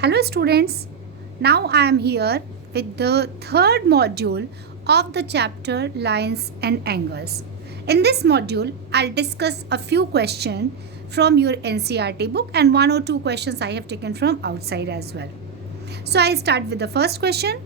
Hello students, now I am here with the third module of the chapter Lines and Angles. In this module, I'll discuss a few questions from your NCERT book and one or two questions I have taken from outside as well. So I start with the first question.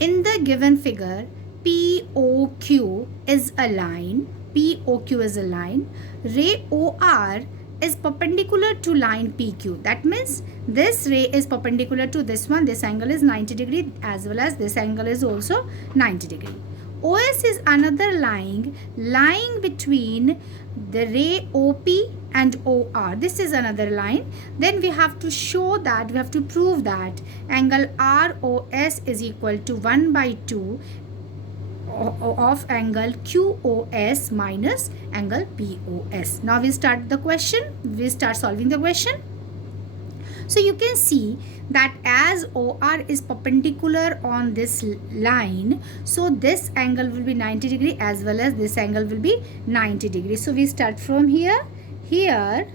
In the given figure, POQ is a line. POQ is a line. Ray OR is perpendicular to line PQ. That means this ray is perpendicular to this one. This angle is 90 degree as well as this angle is also 90 degree. OS is another line lying between the ray OP and OR. This is another line. Then we have to show that, we have to prove that angle ROS is equal to 1 by 2 of angle QOS minus angle POS. Now we start the question. We start solving the question. So you can see that as OR is perpendicular on this line, so this angle will be 90 degree as well as this angle will be 90 degree. So we start from here. Here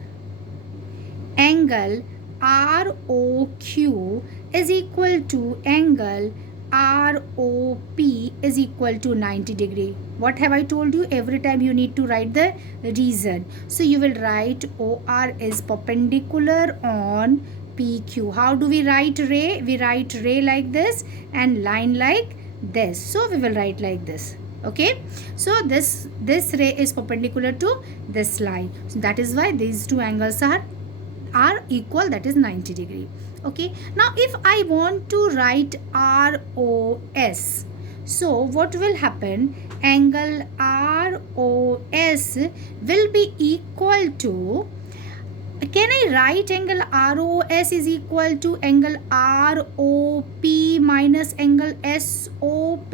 angle ROQ is equal to angle ROP is equal to 90 degree. What have I told you? Every time you need to write the reason. So you will write OR is perpendicular on PQ. How do we write ray? We write ray like this and line like this. So we will write like this. Okay. So this ray is perpendicular to this line. So that is why these two angles are equal, that is 90 degree. Okay, now if I want to write ROS, so what will happen? Angle ROS will be equal to, can I write angle ROS is equal to angle ROP minus angle SOP?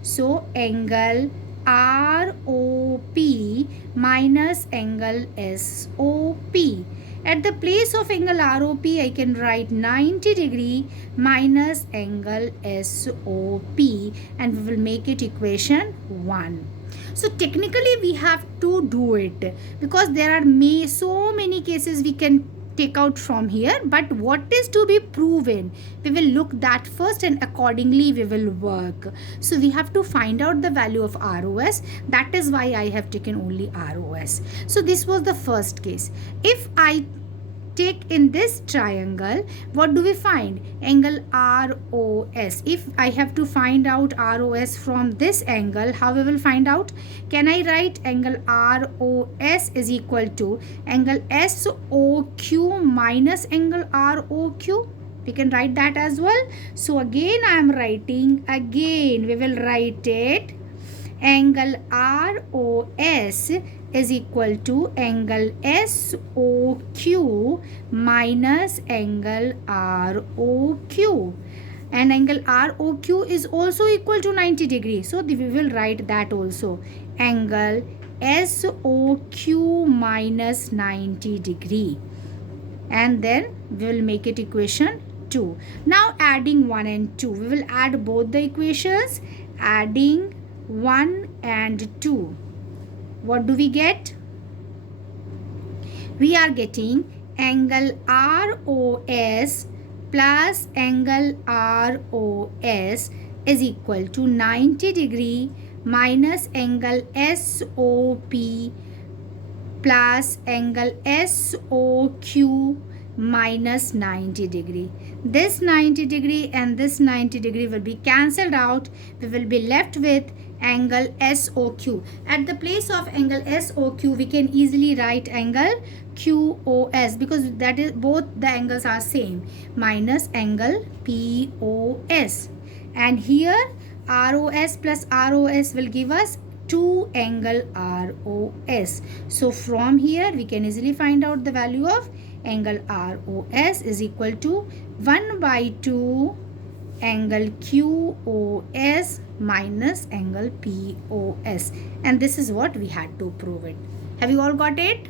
So angle ROP minus angle SOP. At the place of angle ROP, I can write 90 degree minus angle SOP and we will make it equation 1. So technically we have to do it because there are so many cases we can take out from here, but what is to be proven, we will look that first and accordingly we will work. So we have to find out the value of ROS. That is why I have taken only ROS. So this was the first case. If I take in this triangle, what do we find? Angle ROS. If I have to find out ROS from this angle, how we will find out? Can I write angle ROS is equal to angle SOQ minus angle ROQ? We can write that as well. So again I am writing, we will write it, angle ROS is equal to angle SOQ minus angle ROQ. And angle ROQ is also equal to 90 degree. So we will write that also. Angle SOQ minus 90 degree. And then we will make it equation 2. Now adding 1 and 2. We will add both the equations. Adding 1 and 2. What do we get? We are getting angle ROS plus angle ROS is equal to 90 degree minus angle SOP plus angle SOQ minus 90 degree. This 90 degree and this 90 degree will be cancelled out. We will be left with angle SOQ. At the place of angle SOQ, we can easily write angle QOS because that is both the angles are same, minus angle POS. And here ROS plus ROS will give us 2 angle ROS. So from here we can easily find out the value of angle ROS is equal to 1 by 2 angle QOS minus angle POS, and this is what we had to prove it. Have you all got it?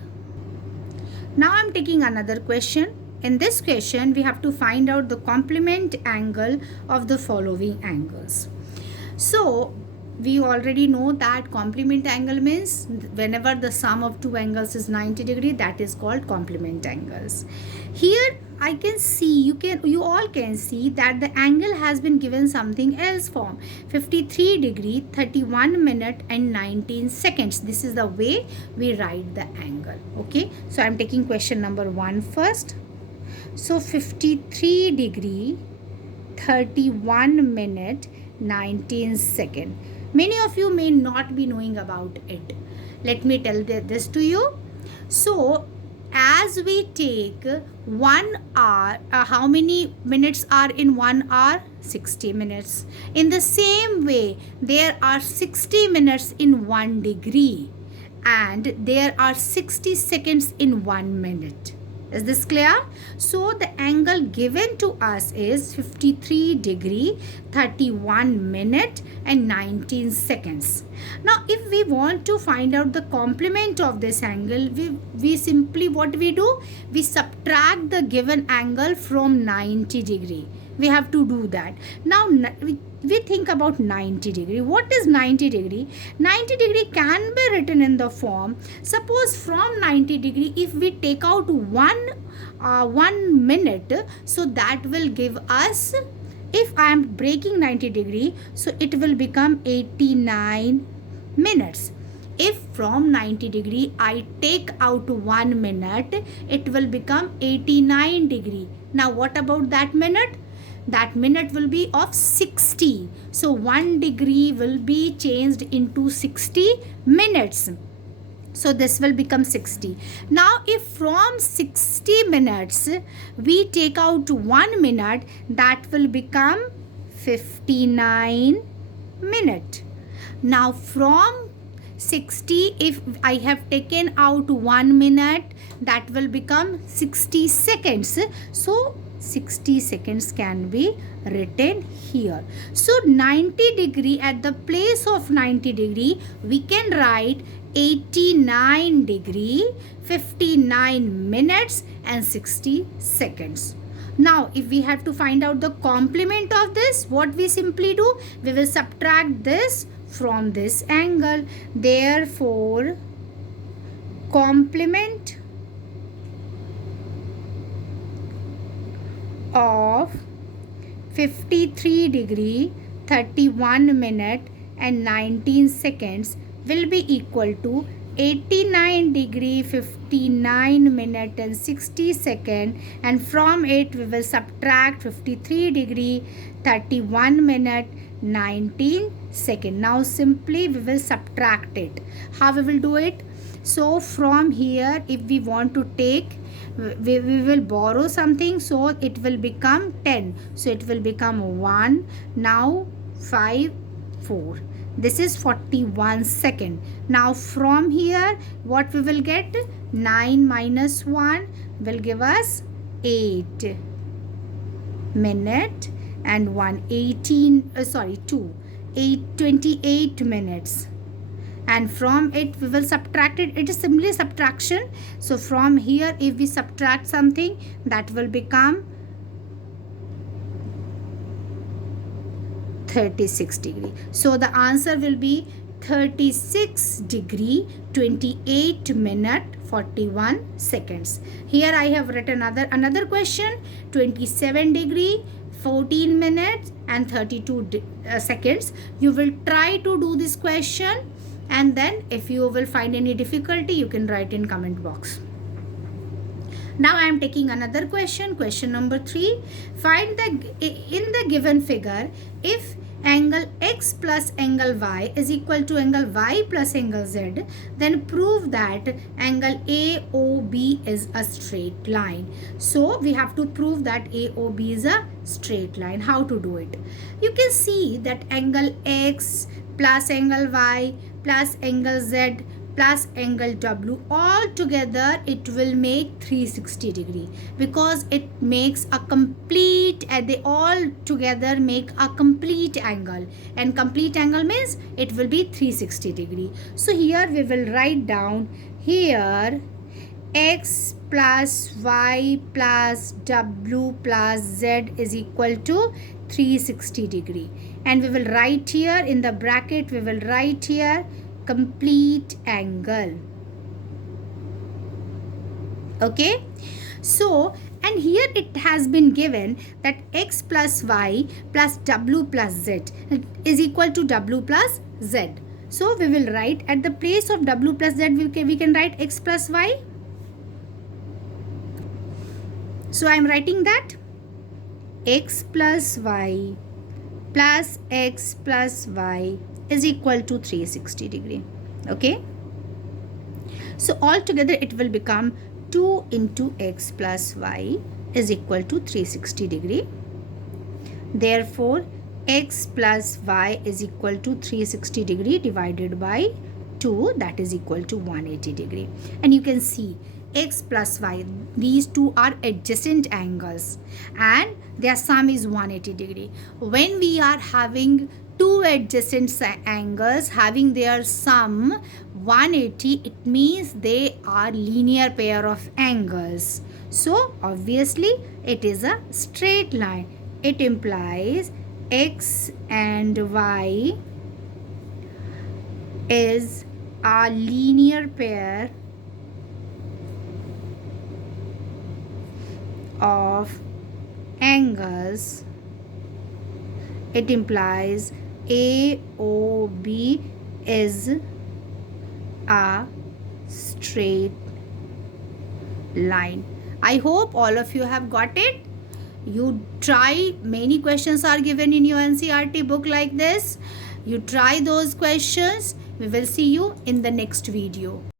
Now I am taking another question. In this question we have to find out the complement angle of the following angles. So we already know that complement angle means whenever the sum of two angles is 90 degree, that is called complement angles. Here I can see, you all can see that the angle has been given something else form, 53 degree 31 minute and 19 seconds. This is the way we write the angle. Okay, so I'm taking question number 1 first. So 53 degree 31 minute 19 second. Many of you may not be knowing about it. Let me tell this to you. So as we take 1 hour, how many minutes are in 1 hour? 60 minutes. In the same way, there are 60 minutes in 1 degree and there are 60 seconds in 1 minute. Is this clear? So the angle given to us is 53 degree 31 minute and 19 seconds. Now if we want to find out the complement of this angle, we simply, what we do, we subtract the given angle from 90 degree. We have to do that. Now we think about 90 degree. What is 90 degree? 90 degree can be written in the form, suppose from 90 degree if we take out 1 minute, so that will give us, if I am breaking 90 degree, so it will become 89 minutes. If from 90 degree I take out 1 minute, it will become 89 degree. Now what about that minute? That minute will be of 60. So 1 degree will be changed into 60 minutes. So this will become 60. Now if from 60 minutes we take out 1 minute, that will become 59 minute. Now from 60, if I have taken out 1 minute, that will become 60 seconds. So 60 seconds can be written here. So 90 degree, at the place of 90 degree, we can write 89 degree, 59 minutes and 60 seconds. Now if we have to find out the complement of this, what we simply do, we will subtract this from this angle. Therefore complement of 53 degree 31 minute and 19 seconds will be equal to 89 degree 59 minute and 60 second, and from it we will subtract 53 degree 31 minute 19 second. Now simply we will subtract it. How we will do it? So from here, if we want to take, we will borrow something, so it will become 10. So it will become 1. Now 5, 4. This is 41 second. Now from here, what we will get? 9 minus 1 will give us 8 minute and 28 minutes. And from it we will subtract it. It is simply subtraction. So from here, if we subtract something, that will become 36 degree. So the answer will be 36 degree 28 minute 41 seconds. Here I have written another question, 27 degree 14 minutes and 32 seconds. You will try to do this question, and then if you will find any difficulty, you can write in comment box. Now I am taking another question, question number 3. Find in the given figure, if angle x plus angle y is equal to angle y plus angle z, then prove that angle AOB is a straight line. So we have to prove that AOB is a straight line. How to do it? You can see that angle x plus angle y plus angle z plus angle W, all together it will make 360 degree, because it makes a complete, they all together make a complete angle, and complete angle means it will be 360 degree. So here we will write down, here x plus y plus w plus z is equal to 360 degree. And we will write here in the bracket, we will write here complete angle. Okay. So, and here it has been given that x plus y plus w plus z is equal to w plus z. So, we will write at the place of w plus z, we can write x plus y. So, I am writing that x plus y plus x plus y is equal to 360 degree. Okay. So, altogether it will become 2 into x plus y is equal to 360 degree. Therefore, x plus y is equal to 360 degree divided by 2, that is equal to 180 degree. And you can see x plus y, these two are adjacent angles and their sum is 180 degree. When we are having two adjacent angles having their sum 180, it means they are linear pair of angles. So obviously it is a straight line. It implies x and y is a linear pair of angles. It implies AOB is a straight line. I hope all of you have got it. You try, many questions are given in your NCERT book like this. You try those questions. We will see you in the next video.